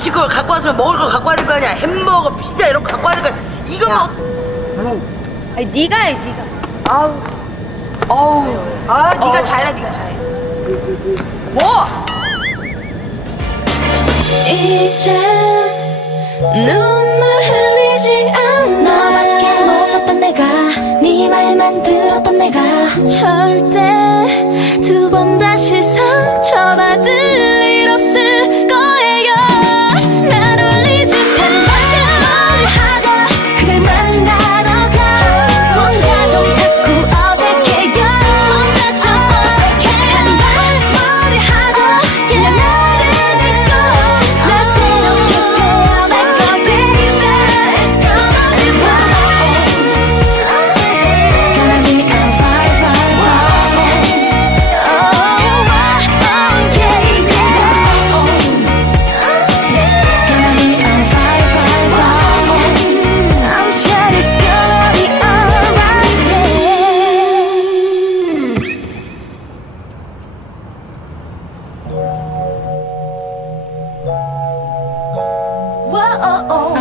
마실 걸 갖고 왔으면 먹을 걸 갖고 와야 될 거 아니야. 햄버거, 피자 이런 거 갖고 와야 될 거 아니야. 이거 뭐. 아니 네가 해 네가. 네가 다 해라 네가 다 해. 뭐? 이제 눈물 흘리지 않아. 너밖에 몰랐던 내가 네 말만 들었던 내가 절대 두 번 다시 상처받을 일 없을 거예요. 날 울리지 말고 하다 그댈 만나러 가. 뭔가 좀 자꾸 어색해요. 뭔가 좀 어색해. 한 말 하다 지난 날을 잊고 나 새롭게 태어날 거 baby. It's gonna be fine. Gonna be fine, fine, fine. Oh, yeah, yeah. Gonna be fine, fine, fine. I'm sure it's gonna be alright, yeah. Whoa, oh, oh.